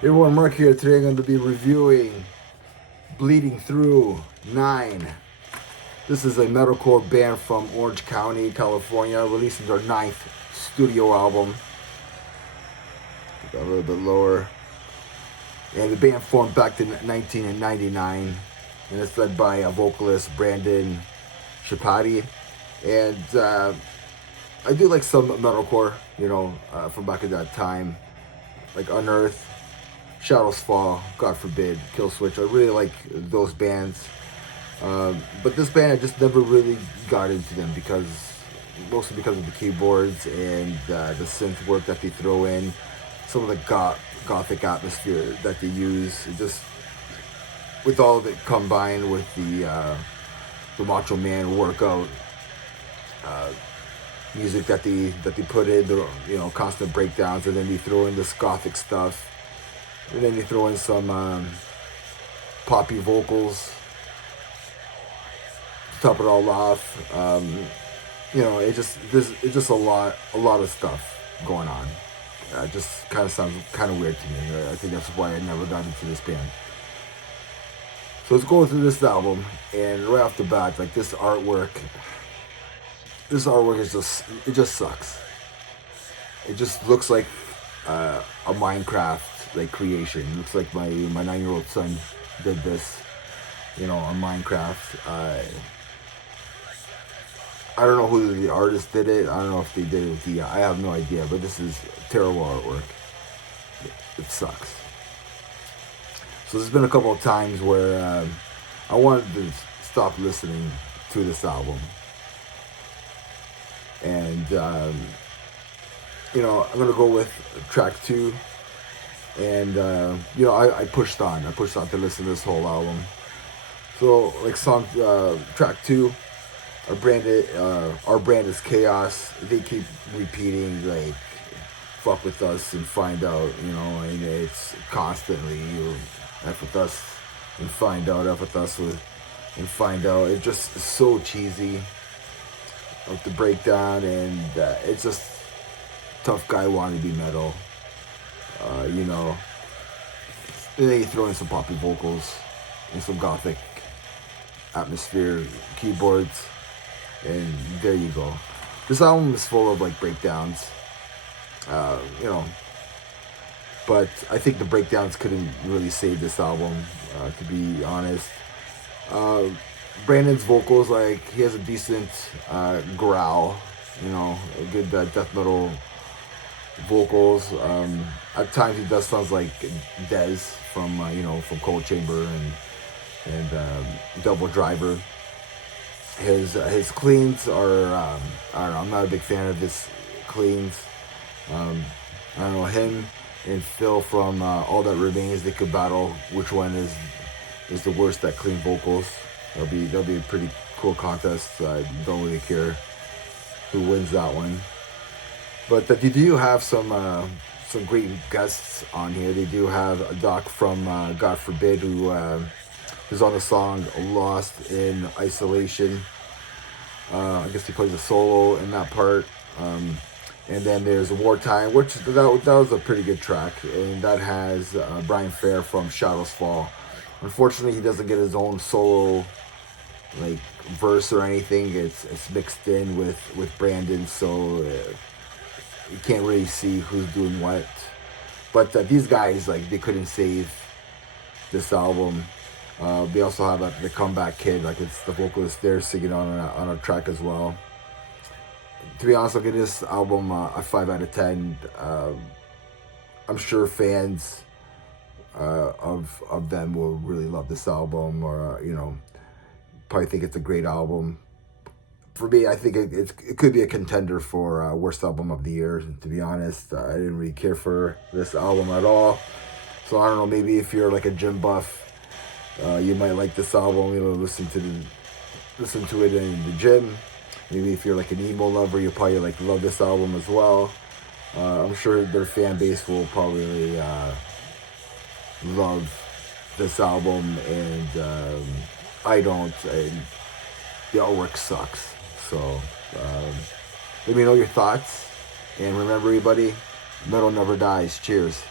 Hey everyone, Mark here. Today I'm going to be reviewing Bleeding Through 9. This is a metalcore band from Orange County, California, releasing their 9th studio album. Got a little bit lower. And the band formed back in 1999, and it's led by a vocalist, Brandon Chapati. And I do like some metalcore, from back at that time, like Unearth, Shadows Fall, God Forbid, Killswitch. I really like those bands. But this band, I just never really got into them mostly because of the keyboards and the synth work that they throw in, some of the gothic atmosphere that they use. Just with all of it combined with the Macho Man workout music that they put in, the constant breakdowns, and then they throw in this gothic stuff. And then you throw in some poppy vocals to top it all off. It's just a lot of stuff going on. It just kind of sounds kind of weird to me. I think that's why I never got into this band. So let's go through this album, and right off the bat, like this artwork it just sucks. It just looks like a Minecraft creation. It looks like my 9-year-old son did this, on Minecraft. I don't know who the artist did it. I don't know if they did it with the. I have no idea. But this is terrible artwork. It sucks. So there's been a couple of times where I wanted to stop listening to this album, and I'm gonna go with track 2. And I pushed on. I pushed on to listen to this whole album. So like track 2, our brand is chaos. They keep repeating like "fuck with us" and "find out," and it's constantly "f with us" and "find out," "f with us" and "find out." It just is so cheesy, like the breakdown, and it's just tough guy wannabe metal. And then you throw in some poppy vocals and some gothic atmosphere, keyboards, and there you go. This album is full of like breakdowns, but I think the breakdowns couldn't really save this album, to be honest. Brandon's vocals, like he has a decent growl, a good death metal vocals. At times he does sounds like Dez from Cold Chamber and Double Driver. His cleans are I don't know. I'm not a big fan of his cleans. I don't know, him and Phil from All That Remains. They could battle which one is the worst at clean vocals. That'll be a pretty cool contest. I don't really care who wins that one. But they do have some great guests on here. They do have a Doc from God Forbid who's on the song "Lost in Isolation." I guess he plays a solo in that part. And then there's "Wartime," which that was a pretty good track, and that has Brian Fair from Shadows Fall. Unfortunately, he doesn't get his own solo like verse or anything. It's mixed in with Brandon, so you can't really see who's doing what. But these guys, like, they couldn't save this album. They also have the Comeback Kid, like it's the vocalist there singing on a track as well. To be honest, I'll give this album a 5 out of 10. I'm sure fans of them will really love this album, or probably think it's a great album. For me, I think it could be a contender for worst album of the year. To be honest, I didn't really care for this album at all. So I don't know. Maybe if you're like a gym buff, you might like this album. Listen to it in the gym. Maybe if you're like an emo lover, you'll probably like love this album as well. I'm sure their fan base will probably love this album, and I don't. And the artwork sucks. So let me know your thoughts, and remember, everybody, metal never dies. Cheers.